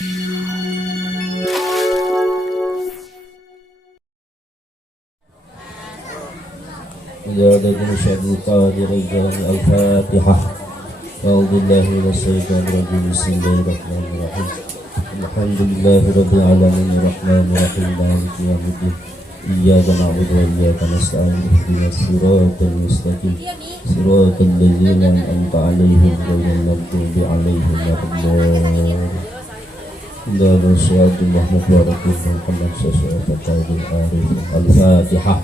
Al-Fatihah. A'udzubillahi minasyaitonirrajim. Bismillahirrahmanirrahim. Alhamdulillahirabbil alamin arrahmanir rahim maliki yaumiddin. Iyyaka na'budu wa iyyaka nasta'in. Ihdinas siratal mustaqim. Siratal ladzina an'amta 'alaihim ghairil maghdubi 'alaihim waladdallin. Allahu subhanahu wa ta'ala. Al-Fatihah.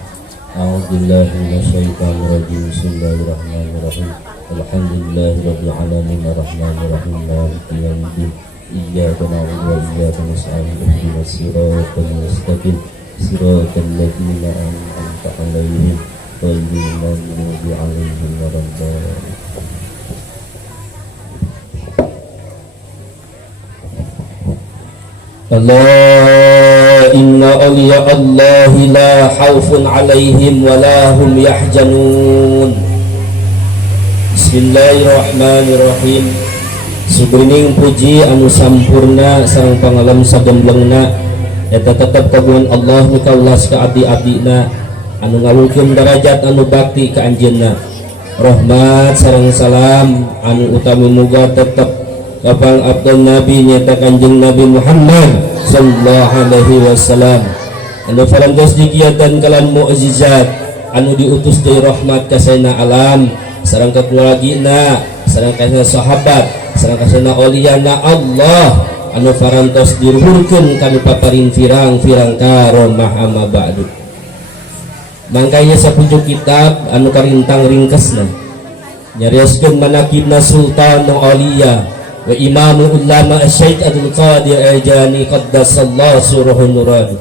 A'udzubillahi minasyaitonirrajim. Bismillahirrahmanirrahim. Alhamdulillahirabbil alamin arrahmanir rahim maliki yaumiddin. Iyyaka na'budu wa iyyaka nasta'in. Ihdinas siratal mustaqim. Siratal ladzina an'amta 'alaihim ghairil maghdubi 'alaihim waladdallin. Allah inna awliya Allahi la khawfun 'alaihim wa la hum yahzanun. Bismillahirrahmanirrahim. Subrining puji anu sampurna sareng pangalam sagemblengna eta tetep kagungan Allah nu kaulas ka abdi-abdina anu ngawulkeun darajat anu bakti ka anjeunna. Rahmat sareng salam anu utami muga tetep kapang abdul nabi nyata kanjeng Nabi Muhammad sallallahu alaihi wasallam anu farantos dikiatan kalan mukjizat anu diutus dari rahmat ka saena alam sareng ka keluargina sareng ka sahabat sareng ka saena auliyana Allah anu farantos diruhurkeun kana paparin firang-firang karomah amma ba'du. Mangkanya sapucuk kitab anu karintang ringkesna nyarioskeun manaqibna sultan auliya wa imamu ulama Syekh Abdul Qadir Al-Jani qaddasallahu suruhun nurani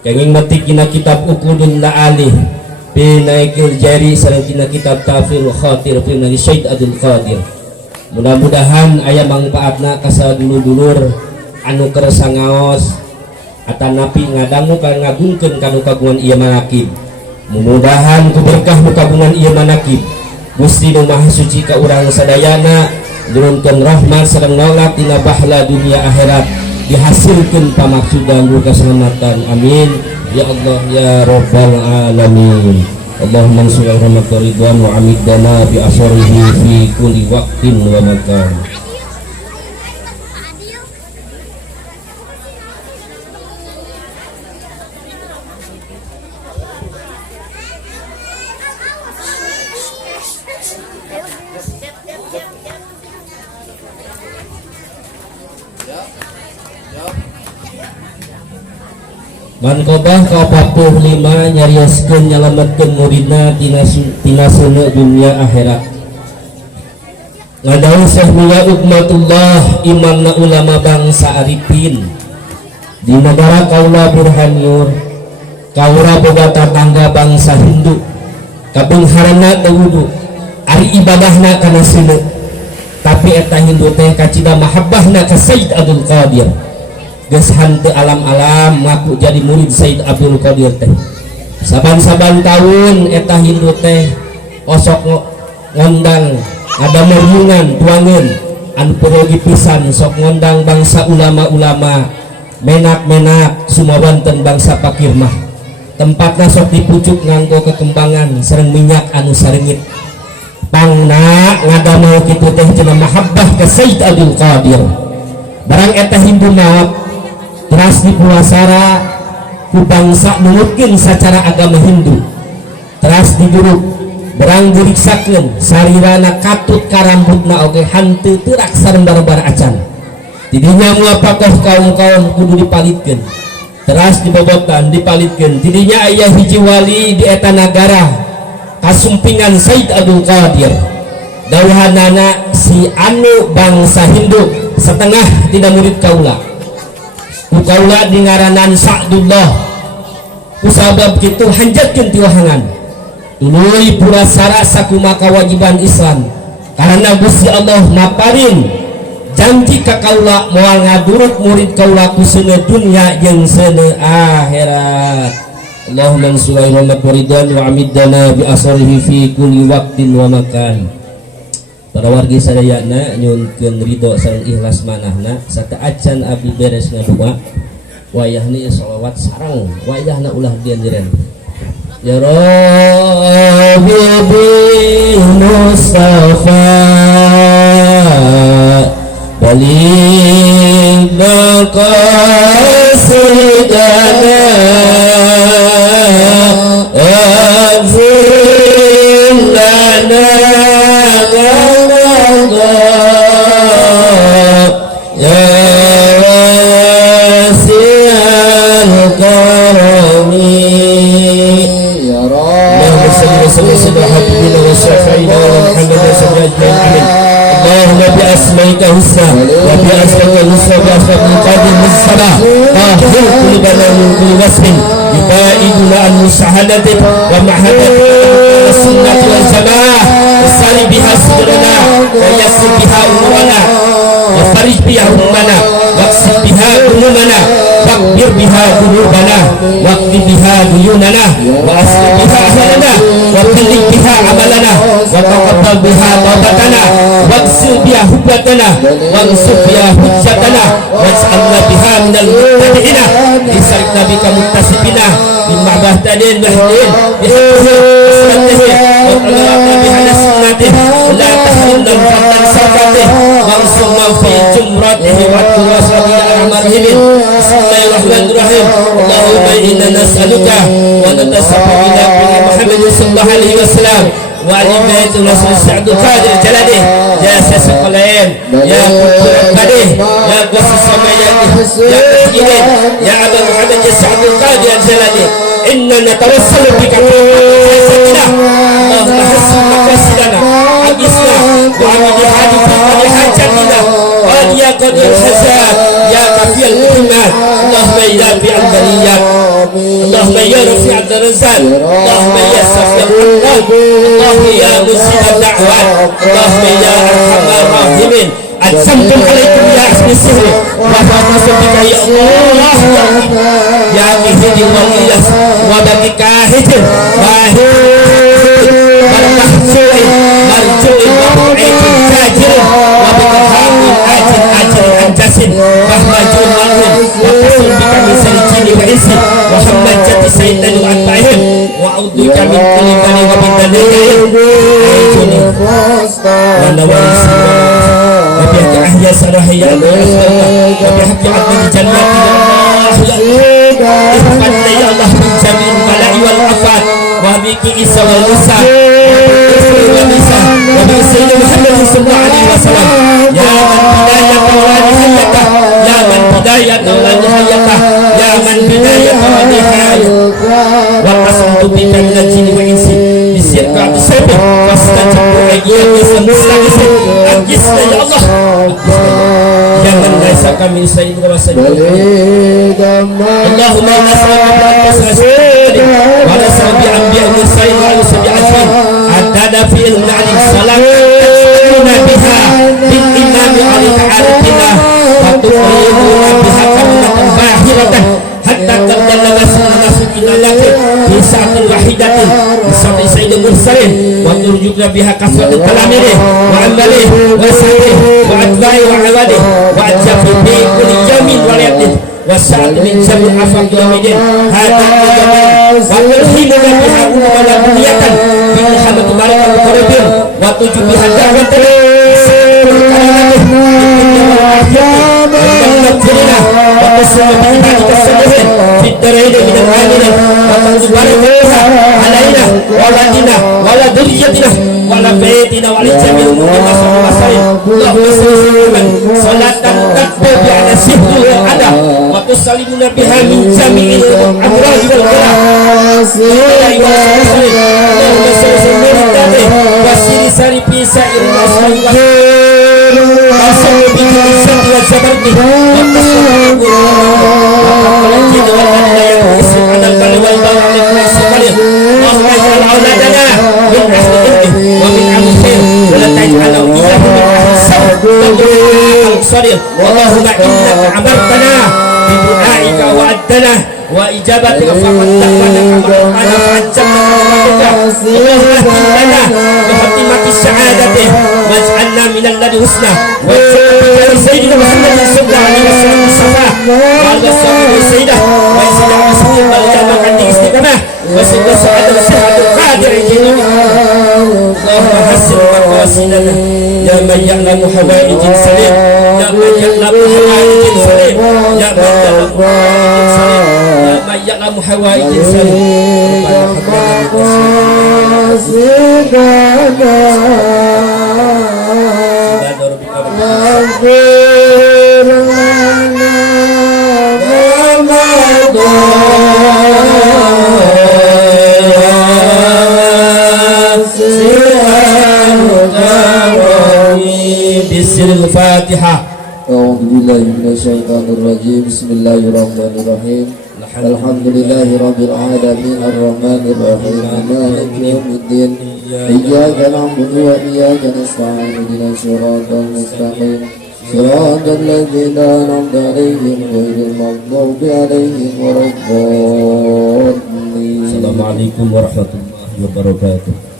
kenging metik kina kitab Uqudun La'alih pinaikil jari sareng kina kitab Tafsirul Khatir pinaikil Syekh Abdul Qadir. Mudah-mudahan aya mangpaatna ka sadulur-dulur anu kersa ngaos atanapi ngadangu ka ngagungkeun kanu kagungan ieu manaqib. Mudah-mudahan ku berkah nu kagungan ieu manaqib Gusti Nu Maha Suci ka urang sadayana nurunkeun rahmat sareng nolak dina bahla dunia akhirat dihasilkeun pamaksudan nu kaselamatan. Amin ya Allah ya rabbal alamin. Allahumma shalli ala Muhammad ridwan wa amiddana bi asrihi fi kulli waqtin wa makan. Mankobah ke-45 nyarioskeun nyalametkeun muridna tina seuneu dunia akhirat. Ngadawu Syekh Mulla Ukmatullah imamna ulama bangsa Arifin di negara kaula Burhanyur. Kaula boga tatangga bangsa Hindu kabeungharana teu wudu ari ibadahna kana seuneu tapi eta Hindu teh kacida mahabbahna ka Sayyid Abdul Qadir geus hanteu alam-alam ngaku jadi murid Sayyid Abdul Qadir teh. Saban-saban tahun eta Hindu teh osok ngondang ada merungan tuangeun anu perogi pisan sok ngondang bangsa ulama-ulama menak-menak sumawanten bangsa pakir mah tempatna sok dipucuk nganggo kekembangan sareng minyak anu sareungit pangna ngadamel kitu teh cenah mahabbah ka Sayyid Abdul Qadir. Barang eta Hindu maot teras dipuasara ku bangsa nulutkeun sacara agama Hindu teras diguruk berang diriksakeun sarirana katut karambutna oge hanteu teurak sareng barobar acan tidinya muapakoh kaum-kaum kudu dipalitkeun teras dibobotan dipalitkeun tidinya aya hiji wali di eta nagara kasumpingan Sayyid Abdul Qadir dawuhanana si anu bangsa Hindu setengah tidak murid kaula kaula dingaranan Sa'dullah kusabab kitu hanjatkeun tiwahangan tuluy purasara sakumaha kewajiban Islam karena Gusti Allah maparin janji ka kaula moal ngadurut murid kaula ku seuneu dunya jeung seuneu akhirat. Allahumma sholli ala Muhammad wa amiddana bi asrihi fi kulli waqtin wa makan. para wargi sadayana nyunkeun ridho sareng ikhlas manahna sata acan abdi beres ngadua wayahna sholawat sareng wayahna ulah dianjiran ya Rabbi bi Mustafa baligh maqasidana aghfir lana ya wasi'al karami ya Rabb sallallahu alaihi wa sallam اللهم بأسمائك الحسنى وبأسمائك الحسنى وبأسمائك القادم الصلاة طهر قلوبنا من كل وصف يباعدنا عن مشاهدتك ومعهدتك السنة والجماعة وسر بها صدرنا ويسر بها أمورنا وفرج بها همنا واكسب بها همومنا واكبر بها ذنوبنا واقض بها ديوننا وأصلح بها أهلنا وبلغ بها عملنا وتقبل بها توبتنا واغسل بها حبتنا وانصر بها حجتنا واجعلنا بها من المتبعين لسرقنا بك متسبين من معبهتين مهدين بحقه وسنته وقلنا بها لسنته لا تحرمنا من فضل صفاته وانصرنا في جمرته واتواصل أعمالهم بسم الله الرحمن الرحيم اللهم إنا نسألك ونتسبح إلى محمد صلى الله عليه وسلم وعلي بيت رسول سعد القادر جلاله يا سيس القليل يا قلت عباده يا قص السمايات يا قتيلين يا أبا محمد يا سعد القادر جلاله إنا نتوسل بك في حسننا اللهم حسن مقاصدنا عجزنا وعمل حادث في حاجتنا قال يا قدر الحساب يا كفي المهمات اللهم يا رفيع البريات اللهم يا رفيع الدرجات اللهم يا سفيع الحقوق اللهم يا مجيب الدعوات اللهم يا ارحم الراحمين اجسمتم عليكم يا احسن السهر وفاقس بك يا الله يا مهد والإله وبك كاهد واهد والمحجوع مرجوع ومعيد تاجر وبك خامل آجل آجل أنجسد مهمجون مرهن وقصر بك من سلجين وعزي وحمجة سيدنا وأتبعهم وأعوذ بك من كل بني ومن دليل عيجني ونوال سنوان وبحق أحيا سرحي يا الله وبحق عدد جنات يا الله احفظنا يا الله من جميع البلاء والآفات وبك إيسى والنساء والنساء وبسيدنا محمد صلى الله عليه وسلم يا من بداية ولا نهاية يا من بداية ولا نهاية وقسمت بك من الجن والإنس بسرك عبد السبب فاستجب أيام مستغيث أجسنا يا الله يا من ليس كمثله شيء وهو السميع اللهم إنا نسألك أن تسأل ونسأل بأنبياء المرسلين وعلى أجمعين عدد في المعنى الصلاة تسألنا بها بالإمام علي تعالى بنا وتقيمنا بها كلمة باهرة حتى تبدل نفسنا إلى لك في ساعة واحدة بصوت سيد المرسلين وترجونا بها كثرة تلاميذه وعمله وسعيه وأتباعه وعواده وأجاب في كل يوم وليلة وسعد من جميع أفاق يومئذ هذا اليوم وتلهمنا بها ولا بنية بمحمد بارك القربين وتجب بها دعوة وتصل بعبادك الصالحين في الدارين من العالمين وتبارك بها علينا وولدنا وعلى ذريتنا وعلى بيتنا وعلى جميع المؤمنين والمسلمين اللهم صل وسلم صلاة تكفي بها السهل والأذى وتسلمنا بها من جميع الأمراض والبلاء اللهم صل وسلم وسير ساري في سائر الأسماء وصل بك الشد والجبرد والتصرف والجد والأدنى يسر على البر والبر على الناس والبر اللهم اجعل أولادنا من أهل علمه ومن أهل الخير ولا تجعلهم إياه من أهل الشر والصرير اللهم إنك أمرتنا بدعائك وعدتنا وإجابتك فقد دعونا كما فعجبنا برحمتك اللهم اهدنا وحكم كلمة الشهادة واجعلنا من الذي حسنى واجعلنا سيدنا محمد صلى الله عليه وسلم الصفاء وعلى الصحابة السيدة وسيدنا مسلم والجامع عندي استقامة وسيدنا سعد الصحة القادر اللهم حسن مقاصدنا يا من يعلم حوائج السليم يا من يعلم حوائج السليم يا من يعلم حوائج السليم بسر الفاتحة. أعوذ بالله من الشيطان الرجيم. بسم الله الرحمن الرحيم. الحمد لله رب العالمين الرحمن الرحيم مالك يوم الدين إياك نعبد وإياك نستعين اهدنا الصراط المستقيم صراط الذين أنعمت عليهم غير المغضوب عليهم ولا الضالين. Assalamualaikum warahmatullahi wabarakatuh.